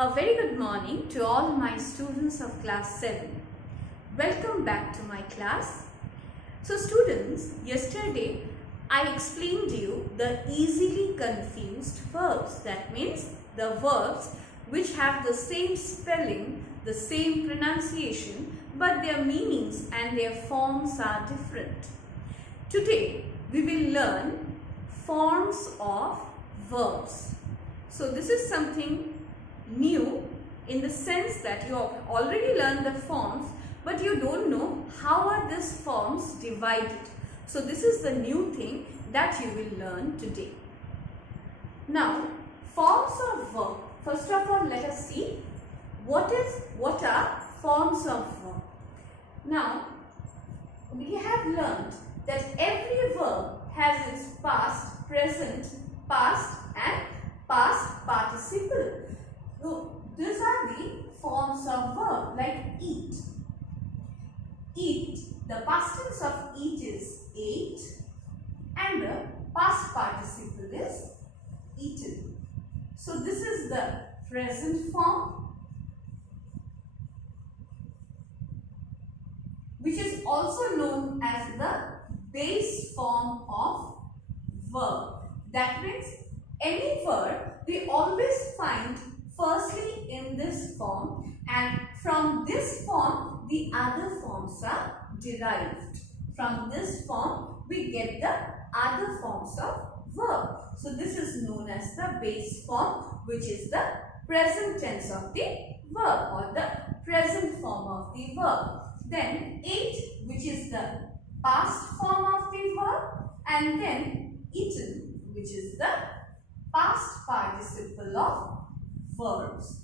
A very good morning to all my students of class 7. Welcome back to my class. So students, yesterday I explained you the easily confused verbs. That means the verbs which have the same spelling, the same pronunciation, but their meanings and their forms are different. Today we will learn forms of verbs. So this is something new in the sense that you have already learned the forms, but you don't know how are these forms divided. So this is the new thing that you will learn today. Now, forms of verb. First of all, let us see what are forms of verb. Now, we have learned that every verb has its past, present, past and past participle. So, these are the forms of verb, like eat. Eat, the past tense of eat is ate and the past participle is eaten. So, this is the present form, which is also known as the base form of verb. That means any verb we always find firstly in this form, and from this form the other forms are derived. From this form we get the other forms of verb. So this is known as the base form, which is the present tense of the verb or the present form of the verb. Then ate, which is the past form of the verb, and then eaten, which is the past participle of verbs.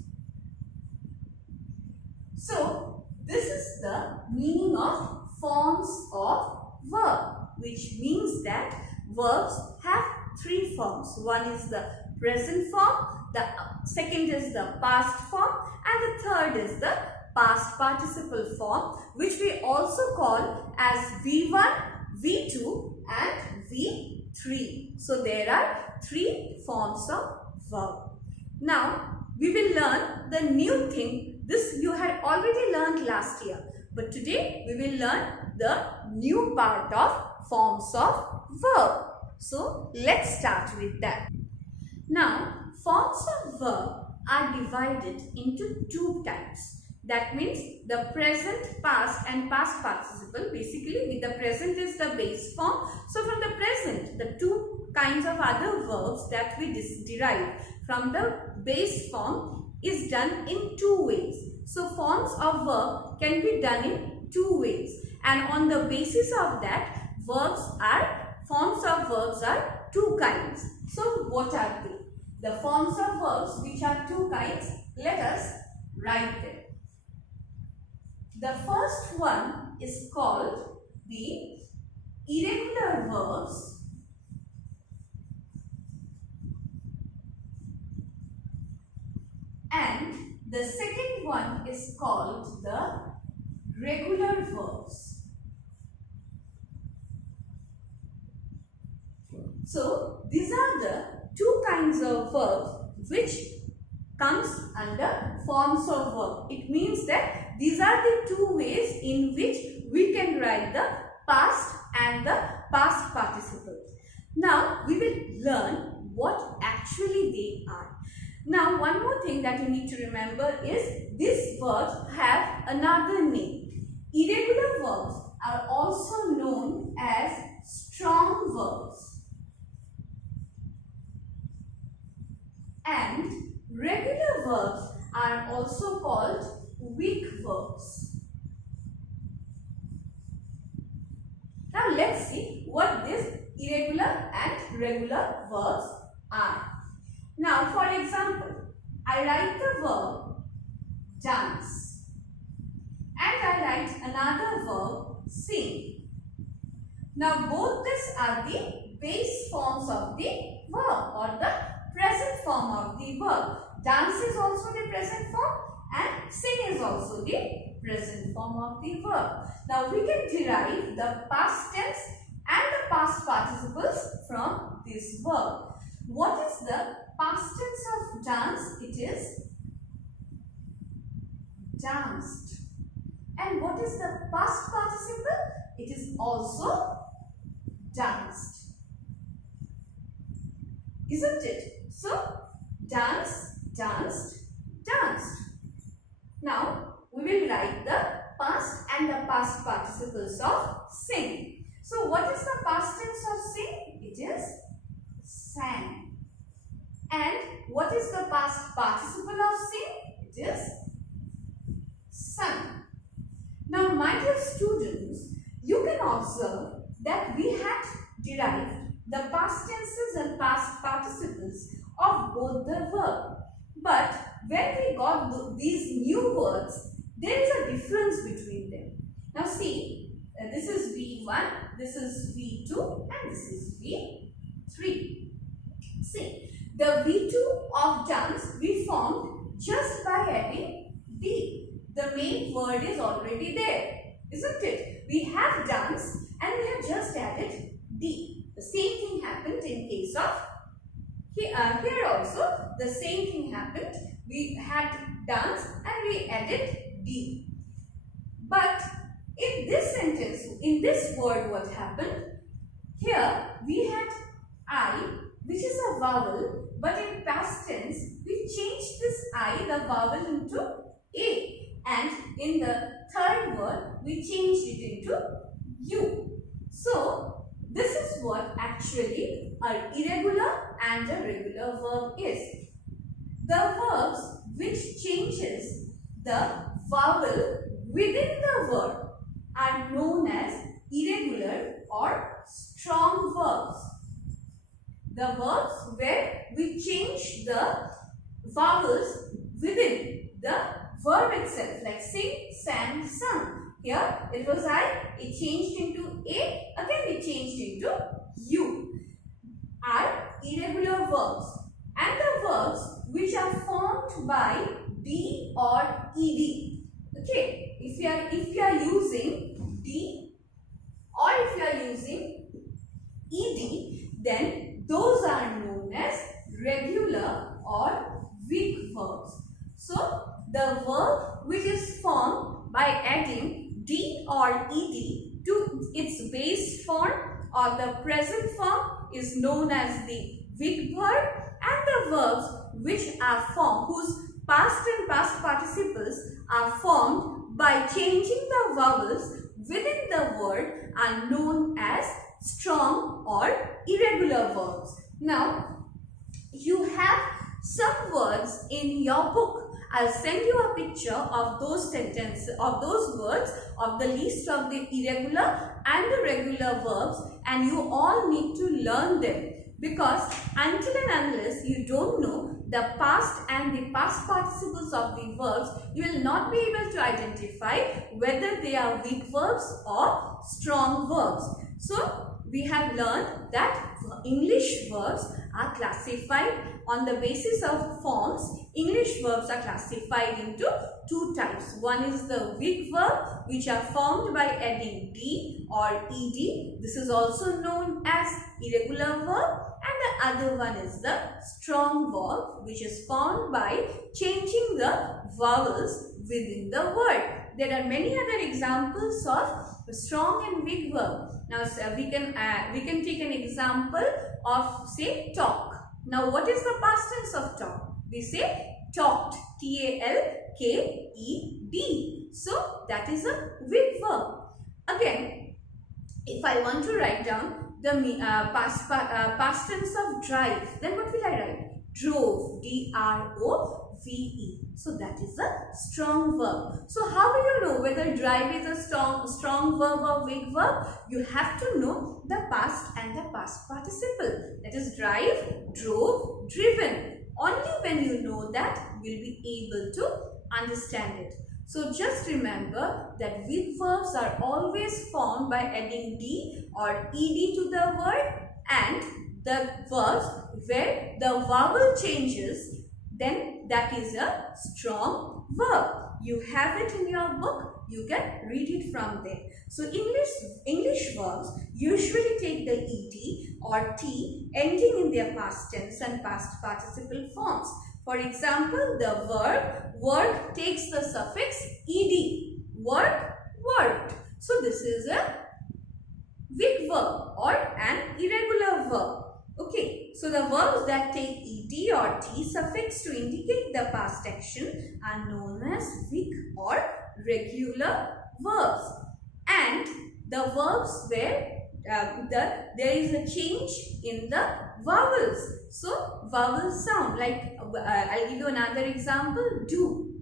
So, this is the meaning of forms of verb, which means that verbs have three forms. One is the present form, the second is the past form, and the third is the past participle form, which we also call as V1, V2 and V3. So, there are three forms of verb. Now, we will learn the new thing. This you had already learned last year, but today we will learn the new part of forms of verb. So, let's start with that. Now, forms of verb are divided into two types. That means the present, past and past participle. Basically, the present is the base form. So, from the present, the two kinds of other verbs that we derive from the base form is done in two ways. So, forms of verb can be done in two ways, and on the basis of that, forms of verbs are two kinds. So, what are they? The forms of verbs which are two kinds, let us write them. The first one is called the irregular verbs, and the second one is called the regular verbs. So, these are the two kinds of verbs which comes under forms of verb. It means that these are the two ways in which we can write the past and the past participles. Now, we will learn what actually they are. Now, one more thing that you need to remember is these verbs have another name. Irregular verbs are also known as strong verbs, and regular verbs are also called weak verbs. Now, let's see what these irregular and regular verbs are. Now, for example, I write the verb dance and I write another verb sing. Now, both these are the base forms of the verb or the present form of the verb. Dance is also the present form and sing is also the present form of the verb. Now, we can derive the past tense and the past participles from this verb. What is the past tense of dance? It is danced. And what is the past participle? It is also danced. Isn't it? So, dance, danced, danced. Now, we will write the past and the past participles of sing. So, what is the past tense of sing? It is sang. And what is the past participle of sing? It is sung. Now, my dear students, you can observe that we had derived the past tenses and past participles of both the verb. But when we got these new words, there is a difference between them. Now see, this is V1, this is V2 and this is V3. See, the V2 of dance we formed just by adding D. The main word is already there, isn't it? We have dance and we have just added D. The same thing happened in case of here also. The same thing happened. We had dance and we added D. But in this sentence, in this word, what happened? Here we had I, which is a vowel, but in past tense we changed this I, the vowel, into A, and in the third word we changed it into U. So this is what actually an irregular and a regular verb is. The verbs which changes the vowel within the word are known as irregular or strong verbs. The verbs where we change the vowels within the verb itself, like sing, sang, sung. Here it was I, it changed into A, again it changed into U, are irregular verbs. And the verbs which are formed by D or ED. Okay, if you are using D or if you are using ED, then those are known as regular or weak verbs. So the verb which is formed by adding D or ED to its base form or the present form is known as the weak verb, and the verbs which are formed, whose past and past participles are formed by changing the vowels within the word are known as strong or irregular verbs. Now, you have some words in your book. I'll send you a picture of those sentences, of those words, of the list of the irregular and the regular verbs, and you all need to learn them, because until and unless you don't know the past and the past participles of the verbs, you will not be able to identify whether they are weak verbs or strong verbs. So we have learned that English verbs are classified on the basis of forms. English verbs are classified into two types. One is the weak verb, which are formed by adding D or ED. This is also known as irregular verb. And the other one is the strong verb, which is formed by changing the vowels within the word. There are many other examples of strong and weak verb. Now we can take an example of, say, talk. Now what is the past tense of talk? We say talked, T-A-L-K-E-D. So that is a weak verb. Again, if I want to write down the past tense of drive, then what will I write? Drove, D-R-O-V-E. So that is a strong verb. So how will you know whether drive is a strong verb or weak verb? You have to know the past and the past participle. That is drive, drove, driven. Only when you know that, you will be able to understand it. So just remember that weak verbs are always formed by adding D or ED to the word, and the verbs where the vowel changes, then that is a strong verb. You have it in your book, you can read it from there. So English verbs usually take the ED or T ending in their past tense and past participle forms. For example, the verb work takes the suffix ed. Work, worked. So this is a weak verb or an irregular verb. Okay, so the verbs that take ed or t suffix to indicate the past action are known as weak or regular verbs. And the verbs where there is a change in the vowels. So vowel sound, like I'll give you another example. Do.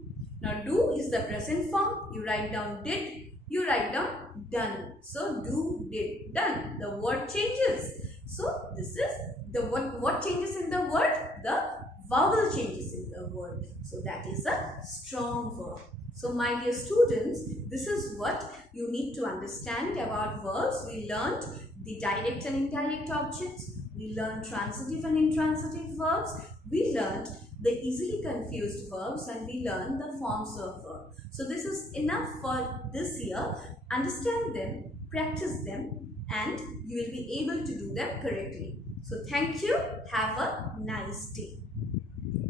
Now do is the present form. You write down did, you write down done. So do, did, done. The word changes. So this is the what changes in the word? The vowel changes in the word. So that is a strong verb. So my dear students, this is what you need to understand about verbs. We learned the direct and indirect objects. We learned transitive and intransitive verbs. We learned the easily confused verbs, and we learned the forms of verb. So this is enough for this year. Understand them, practice them, and you will be able to do them correctly. So thank you. Have a nice day.